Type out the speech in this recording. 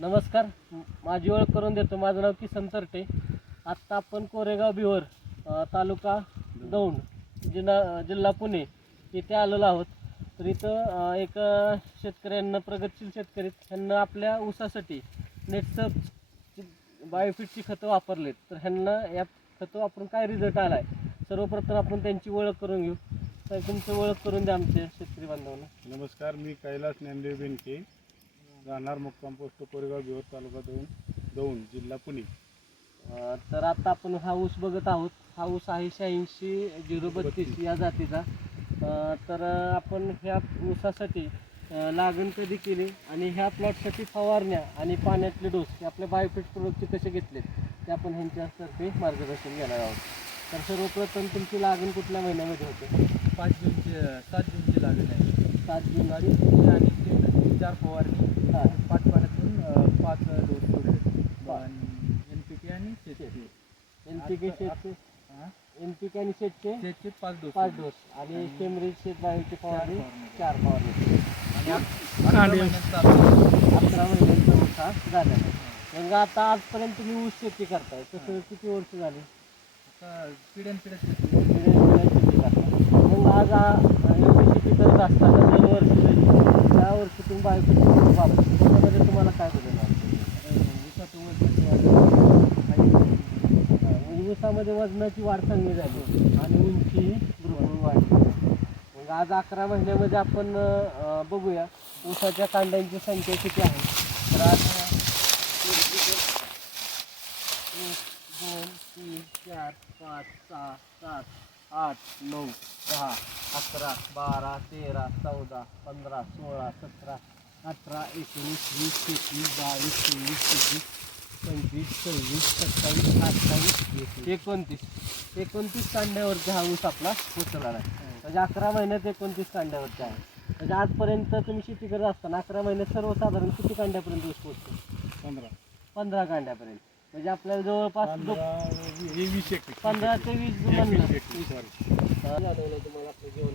नमस्कार, माझी ओळख करून देतो. माझं नाव किसन तरटे. आत्ता आपण कोरेगाव बिहोर तालुका दौंड जिल्हा पुणे इथे आलेलो आहोत. तर इथं एक शेतकऱ्यांना, प्रगतशील शेतकरी ह्यांना आपल्या ऊसासाठी नेटसप बायोफिटची खतं वापरलेत. तर ह्यांना या खतं वापरून काय रिझल्ट आला आहे, सर्वप्रथम आपण त्यांची ओळख करून घेऊ. तर तुमची ओळख करून द्या आमच्या शेतकरी बांधवांना. नमस्कार, मी कैलास ज्ञानदेव बेनके, राहणार मुक्काम पोस्ट कोरेगाव बिहोर तालुका दौंड जिल्हा पुणे. तर आता आपण हा ऊस बघत आहोत. हा ऊस आहे 86-032 या जातीचा. तर आपण ह्या ऊसासाठी लागण कधी केली आणि ह्या प्लॉटसाठी फवारण्या आणि पाण्यातले डोस हे आपल्या बायोफिट प्रोडक्टचे कसे घेतले ते आपण ह्यांच्यातर्फे मार्गदर्शन घेणार आहोत. तर सर्वप्रथम तुमची लागण कुठल्या महिन्यामध्ये होते? 7 जूनची लागण आहे. 7 जून गाडी आणि 4 फवारणी, हां. 5 पाण्यातून 5 डोस सोडले आणि NPK आणि शेतचे NPK शेतचे NPK आणि शेतचे 5 डोस 5 डोस आणि केमरी शेत बायोची फवारणी 4 फवारणी आणि 11 महिन्यात चालू 11 महिन्यांचा ऊस हा झालेला आहे. मग आता आजपर्यंत तुम्ही ऊस शेती करताय, तसं किती वर्ष झाली? पिढ्यानपिढ्या शेती करताय. मग आज एवढी शेती करत असताना दरवर्षी त्या वर्षी तुम्ही बायोफिट वापरता, त्याच्यामध्ये तुम्हाला काय बदल वाटतो? ऊसाचं वजन म्हणजे ऊसामध्ये वजनाची वाढ चांगली झाली आणि उंची भरपूर वाढली. मग आज 11 महिन्यामध्ये आपण बघूया ऊसाच्या कांड्यांची संख्या किती आहे. तर आज 1, 2, 3, 4, 5, 6, 7, 8, 9, 10, 11, 12, 13, 14, 15, 16, 17, 18, 19, 20, 21, 22, 23, 24, 25, 26, 27, 28, 29 कांड्यावरती हा ऊस आपला पोचलेला आहे. म्हणजे 11 महिन्यात 29 कांड्यावरती आहे. म्हणजे आजपर्यंत तुम्ही शेती करत असताना 11 महिन्यात सर्वसाधारण किती कांड्यापर्यंत ऊस पोचतो? 15 कांड्यापर्यंत. म्हणजे आपल्याला जवळपास 15 ते 20 20 म्हणलं सॉरी. जाणवलं तुम्हाला आपलं जेवण.